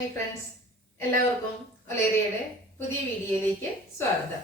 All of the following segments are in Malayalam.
ഹായ് ഫ്രണ്ട്സ്, എല്ലാവർക്കും ഒലേറിയയുടെ പുതിയ വീഡിയോയിലേക്ക് സ്വാഗതം.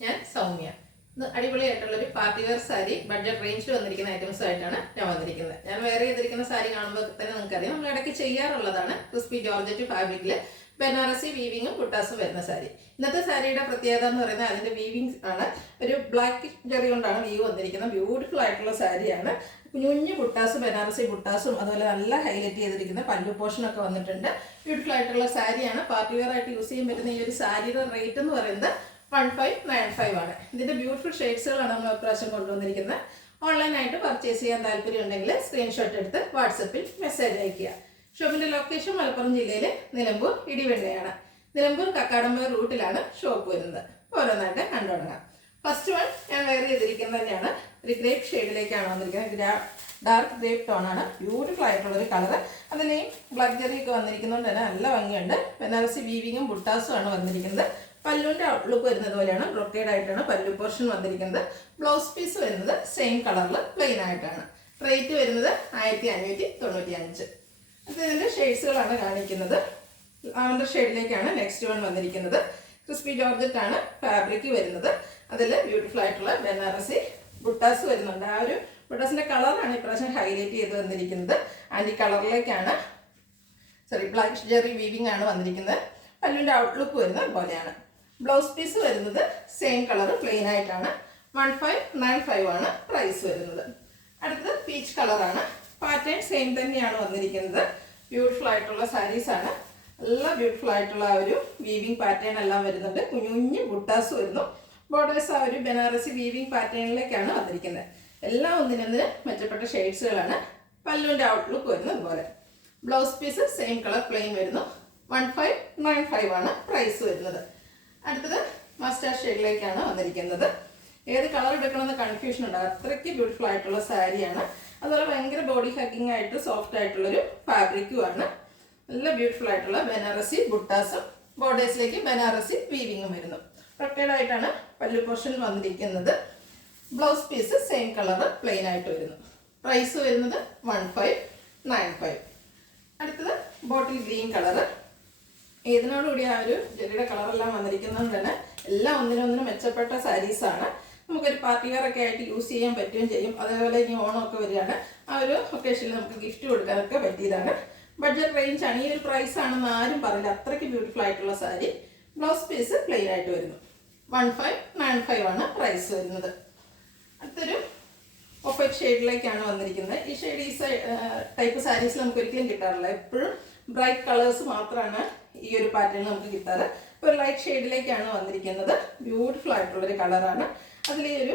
ഞാൻ സൗമ്യ. ഇന്ന് അടിപൊളിയായിട്ടുള്ളൊരു പാർട്ടി വെയർ സാരി ബഡ്ജറ്റ് റേഞ്ചിൽ വന്നിരിക്കുന്ന ഐറ്റംസ് ആയിട്ടാണ് ഞാൻ വന്നിരിക്കുന്നത്. ഞാൻ വേറെ ചെയ്തിരിക്കുന്ന സാരി കാണുമ്പോൾ തന്നെ നിങ്ങൾക്കറിയാം, നമ്മൾ ഇടയ്ക്ക് ചെയ്യാറുള്ളതാണ് ക്രിസ്പി ജോർജറ്റ് ഫാബ്രിക്കിൽ ബനാറസി വീവിങ്ങും കുട്ടാസും വരുന്ന സാരി. ഇന്നത്തെ സാരിയുടെ പ്രത്യേകത എന്ന് പറയുന്നത് അതിൻ്റെ വീവിങ് ആണ്. ഒരു ബ്ലാക്ക് ജെറി കൊണ്ടാണ് വീവ് വന്നിരിക്കുന്നത്. ബ്യൂട്ടിഫുൾ ആയിട്ടുള്ള സാരിയാണ്. കുഞ്ഞു കുട്ടാസും ബനാറസി കുട്ടാസും അതുപോലെ നല്ല ഹൈലൈറ്റ് ചെയ്തിരിക്കുന്ന പല്ലു പോർഷനൊക്കെ വന്നിട്ടുണ്ട്. ബ്യൂട്ടിഫുൾ ആയിട്ടുള്ള സാരിയാണ്. പാർട്ടി വെയർ ആയിട്ട് യൂസ് ചെയ്യാൻ പറ്റുന്ന ഈ ഒരു സാരിയുടെ റേറ്റ് എന്ന് പറയുന്നത് 1595 ആണ്. ഇതിൻ്റെ ബ്യൂട്ടിഫുൾ ഷെയ്ഡ്സുകളാണ് നമ്മൾ ഇപ്രാവശ്യം കൊണ്ടുവന്നിരിക്കുന്നത്. ഓൺലൈനായിട്ട് പർച്ചേസ് ചെയ്യാൻ താല്പര്യം ഉണ്ടെങ്കിൽ സ്ക്രീൻഷോട്ട് എടുത്ത് വാട്സപ്പിൽ മെസ്സേജ് അയയ്ക്കുക. ഷോപ്പിൻ്റെ ലൊക്കേഷൻ മലപ്പുറം ജില്ലയിലെ നിലമ്പൂർ ഇടിവെണ്ണയാണ്. നിലമ്പൂർ കക്കാടമ്പ റൂട്ടിലാണ് ഷോപ്പ് വരുന്നത്. ഓരോന്നായിട്ട് കണ്ടുതുടങ്ങാം. ഫസ്റ്റ് വൺ ഞാൻ വെയർ ചെയ്തിരിക്കുന്നത് തന്നെയാണ്. ഒരു ഗ്രേപ്പ് ഷെയ്ഡിലേക്കാണ് വന്നിരിക്കുന്നത്. ഡാർക്ക് ഗ്രേപ്പ് ടോണാണ്. ബ്യൂട്ടിഫുൾ ആയിട്ടുള്ളൊരു കളറ്. അതിലെയും ബ്ലാക്ക് ജെറിയൊക്കെ വന്നിരിക്കുന്നതുകൊണ്ട് തന്നെ നല്ല ഭംഗിയുണ്ട്. ബനാറസി വീവിങ്ങും ബുട്ടാസും ആണ് വന്നിരിക്കുന്നത്. പല്ലുവിൻ്റെ ഔട്ട്ലുക്ക് വരുന്നത് പോലെയാണ്. ബ്രൊക്കേഡ് ആയിട്ടാണ് പല്ലു പോർഷൻ വന്നിരിക്കുന്നത്. ബ്ലൗസ് പീസ് വരുന്നത് സെയിം കളറിൽ പ്ലെയിൻ ആയിട്ടാണ്. റേറ്റ് വരുന്നത് 1595. അത് ഇതിൻ്റെ ഷെയ്ഡ്സുകളാണ് കാണിക്കുന്നത്. ലാവൻഡർ ഷെയ്ഡിലേക്കാണ് നെക്സ്റ്റ് വൺ വന്നിരിക്കുന്നത്. ക്രിസ്പി ജോർജറ്റ് ആണ് ഫാബ്രിക് വരുന്നത്. അതിൽ ബ്യൂട്ടിഫുൾ ആയിട്ടുള്ള ബനാറസി ബുട്ടാസ് വരുന്നുണ്ട്. ആ ഒരു ബുട്ടാസിൻ്റെ കളറാണ് ഇപ്രാവശ്യം ഹൈലൈറ്റ് ചെയ്ത് വന്നിരിക്കുന്നത്. ആൻറ്റി കളറിലേക്കാണ് ബ്ലാക്ക് ജെറി വീവിംഗ് ആണ് വന്നിരിക്കുന്നത്. പല്ലുവിൻ്റെ ഔട്ട്ലുക്ക് വരുന്നത് പോലെയാണ്. ബ്ലൗസ് പീസ് വരുന്നത് സെയിം കളർ പ്ലെയിൻ ആയിട്ടാണ്. 1595 ആണ് പ്രൈസ് വരുന്നത്. അടുത്തത് പീച്ച് കളറാണ്. പാറ്റേൺ സെയിം തന്നെയാണ് വന്നിരിക്കുന്നത്. ബ്യൂട്ടിഫുൾ ആയിട്ടുള്ള സാരീസാണ്. നല്ല ബ്യൂട്ടിഫുൾ ആയിട്ടുള്ള ആ ഒരു വീവിങ് പാറ്റേൺ എല്ലാം വരുന്നുണ്ട്. കുഞ്ഞു ബുട്ടാസ് വരുന്നു. ബോർഡേഴ്സ് ആ ഒരു ബനാറസി വീവിങ് പാറ്റേണിലേക്കാണ് വന്നിരിക്കുന്നത്. എല്ലാം ഒന്നിനൊന്നിന് മെച്ചപ്പെട്ട ഷെയ്ഡ്സുകളാണ്. പല്ലുവിൻ്റെ ഔട്ട്ലുക്ക് വരുന്നത് പോലെ. Blouse piece same colour plain വരുന്നു. 1595 ആണ് പ്രൈസ് വരുന്നത്. അടുത്തത് മസ്റ്റാർഡ് ഷെയ്ഡിലേക്കാണ് വന്നിരിക്കുന്നത്. ഏത് കളർ എടുക്കണമെന്ന് കൺഫ്യൂഷൻ ഉണ്ട്. അത്രയ്ക്ക് ബ്യൂട്ടിഫുൾ ആയിട്ടുള്ള സാരിയാണ്. അതുപോലെ ഭയങ്കര ബോഡി ഹഗ്ഗിങ് ആയിട്ട് സോഫ്റ്റ് ആയിട്ടുള്ളൊരു ഫാബ്രിക്കുമാണ്. നല്ല ബ്യൂട്ടിഫുൾ ആയിട്ടുള്ള ബനാറസി ബുട്ടാസും ബോർഡേഴ്സിലേക്ക് ബനാറസി വീവിങ്ങും വരുന്നു. പ്രൊട്ടേഡ് ആയിട്ടാണ് പല്ലു പോർഷൻ വന്നിരിക്കുന്നത്. Blouse piece same colour plain ആയിട്ട് വരുന്നു. പ്രൈസ് വരുന്നത് 1595. അടുത്തത് ബോട്ടിൽ ഗ്രീൻ കളറ്. ഇതിനോടുകൂടി ആ ഒരു ജെറിയുടെ കളറെല്ലാം വന്നിരിക്കുന്നതുകൊണ്ട് തന്നെ എല്ലാം ഒന്നിനൊന്നിനും മെച്ചപ്പെട്ട സാരീസാണ്. നമുക്കൊരു പാർട്ടി വെയർ ഒക്കെ ആയിട്ട് യൂസ് ചെയ്യാൻ പറ്റുകയും ചെയ്യും. അതേപോലെ ഇനി ഓണമൊക്കെ വരികയാണ്. ആ ഒരു ഒക്കേഷനിൽ നമുക്ക് ഗിഫ്റ്റ് കൊടുക്കാനൊക്കെ പറ്റിയതാണ്. ബഡ്ജറ്റ് റേഞ്ചാണ്. ഈ ഒരു പ്രൈസ് ആണെന്ന് ആരും പറയില്ല. അത്രയ്ക്ക് ബ്യൂട്ടിഫുൾ ആയിട്ടുള്ള സാരി. ബ്ലൗസ് പീസ് പ്ലെയിൻ ആയിട്ട് വരുന്നു. 1595 ആണ് പ്രൈസ് വരുന്നത്. അടുത്തൊരു ഓഫ് വൈറ്റ് ഷെയ്ഡിലേക്കാണ് വന്നിരിക്കുന്നത്. ഈ ഷെയ്ഡ് ഈ ടൈപ്പ് സാരീസ് നമുക്ക് ഒരിക്കലും കിട്ടാറില്ല. എപ്പോഴും ബ്രൈറ്റ് കളേഴ്സ് മാത്രമാണ് ഈ ഒരു പാറ്റേണിൽ നമുക്ക് കിട്ടാറ്. ഇപ്പോൾ ഒരു ലൈറ്റ് ഷെയ്ഡിലേക്കാണ് വന്നിരിക്കുന്നത്. ബ്യൂട്ടിഫുൾ ആയിട്ടുള്ളൊരു കളറാണ്. അതിൽ ഈ ഒരു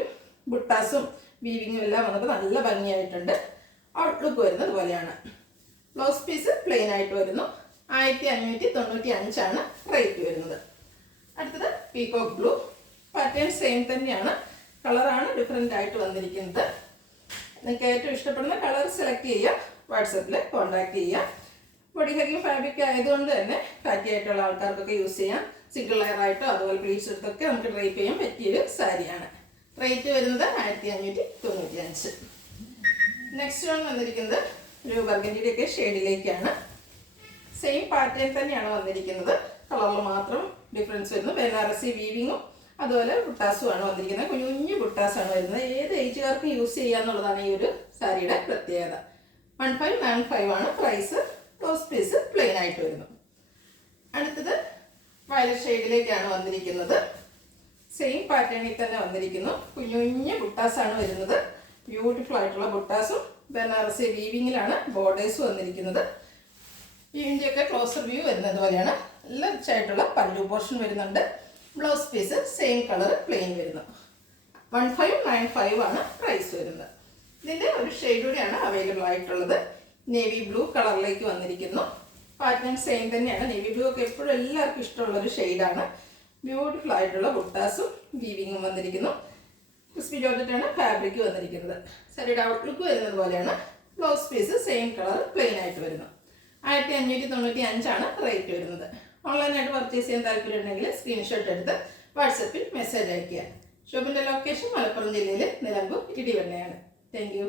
ബുട്ടാസും വീവിങ്ങും എല്ലാം വന്നിട്ട് നല്ല ഭംഗിയായിട്ടുണ്ട്. ഔട്ട്ലുക്ക് വരുന്നത് പോലെയാണ്. ബ്ലൗസ് പീസ് പ്ലെയിൻ ആയിട്ട് വരുന്നു. 1595 ആണ് റേറ്റ് വരുന്നത്. അടുത്തത് പീകോക്ക് ബ്ലൂ. പാറ്റേൺ സെയിം തന്നെയാണ്. കളറാണ് ഡിഫറെൻ്റ് ആയിട്ട് വന്നിരിക്കുന്നത്. നിങ്ങൾക്ക് ഏറ്റവും ഇഷ്ടപ്പെടുന്ന കളർ സെലക്ട് ചെയ്യുക. വാട്സപ്പിൽ കോൺടാക്ട് ചെയ്യുക. ബോഡി ഹഗ്ഗിങ് ഫാബ്രിക് ആയതുകൊണ്ട് തന്നെ ഫാറ്റി ആയിട്ടുള്ള ആൾക്കാർക്കൊക്കെ യൂസ് ചെയ്യാം. സിംഗിൾ ലെയർ ആയിട്ടോ അതുപോലെ പ്ലീറ്റ്സ് എടുത്തൊക്കെ നമുക്ക് ഡ്രൈപ്പ് ചെയ്യാൻ പറ്റിയൊരു സാരിയാണ്. റേറ്റ് വരുന്നത് 1595. നെക്സ്റ്റ് വൺ വന്നിരിക്കുന്നത് ഒരു ബർഗൻഡിയുടെയൊക്കെ ഷെയ്ഡിലേക്കാണ്. സെയിം പാറ്റേൺ തന്നെയാണ് വന്നിരിക്കുന്നത്. കളറിൽ മാത്രം ഡിഫറൻസ് വരുന്നു. ബനാറസി വീവിങ്ങും അതുപോലെ ബുട്ടാസുമാണ് വന്നിരിക്കുന്നത്. കുഞ്ഞു ബുട്ടാസാണ് വരുന്നത്. ഏത് ഏജുകാർക്കും യൂസ് ചെയ്യാന്നുള്ളതാണ് ഈ ഒരു സാരിയുടെ പ്രത്യേകത. 1595 ആണ് പ്രൈസ്. ബ്ലൗസ് പീസ് പ്ലെയിൻ ആയിട്ട് വരുന്നു. അടുത്തത് വയലറ്റ് ഷെയ്ഡിലേക്കാണ് വന്നിരിക്കുന്നത്. സെയിം പാറ്റേണിൽ തന്നെ വന്നിരിക്കുന്നു. കുഞ്ഞു ബുട്ടാസാണ് വരുന്നത്. ബ്യൂട്ടിഫുൾ ആയിട്ടുള്ള ബുട്ടാസും ബനാറസി വീവിങ്ങിലാണ് ബോർഡേഴ്സ് വന്നിരിക്കുന്നത്. ഇതിൻ്റെയൊക്കെ ക്ലോസർ വ്യൂ വരുന്നത് പോലെയാണ്. നല്ല റിച്ച് ആയിട്ടുള്ള പല്ലു പോർഷൻ വരുന്നുണ്ട്. Blouse piece same colour plain വരുന്നു. 1595 ആണ് പ്രൈസ് വരുന്നത്. ഇതിൻ്റെ ഒരു ഷെയ്ഡ് കൂടിയാണ് അവൈലബിൾ ആയിട്ടുള്ളത്. നേവി ബ്ലൂ കളറിലേക്ക് വന്നിരിക്കുന്നു. പാറ്റേൺ സെയിം തന്നെയാണ്. നേവി ബ്ലൂ ഒക്കെ എപ്പോഴും എല്ലാവർക്കും ഇഷ്ടമുള്ളൊരു ഷെയ്ഡാണ്. ബ്യൂട്ടിഫുൾ ആയിട്ടുള്ള ബുട്ടാസും വീവിങ്ങും വന്നിരിക്കുന്നു. ക്രിസ്പി ജോർജറ്റാണ് ഫാബ്രിക് വന്നിരിക്കുന്നത്. സാരിയുടെ ഔട്ട്ലുക്ക് വരുന്നത് പോലെയാണ്. Blouse piece same colour plain ആയിട്ട് വരുന്നു. 1595 ആണ് റേറ്റ് വരുന്നത്. ഓൺലൈനായിട്ട് പർച്ചേസ് ചെയ്യാൻ താല്പര്യം ഉണ്ടെങ്കിൽ സ്ക്രീൻഷോട്ട് എടുത്ത് വാട്സപ്പിൽ മെസ്സേജ് അയയ്ക്കുക. ഷോപ്പിൻ്റെ ലൊക്കേഷൻ മലപ്പുറം ജില്ലയിൽ നിലമ്പൂർ ഇടിവെണ്ണയാണ്. Thank you.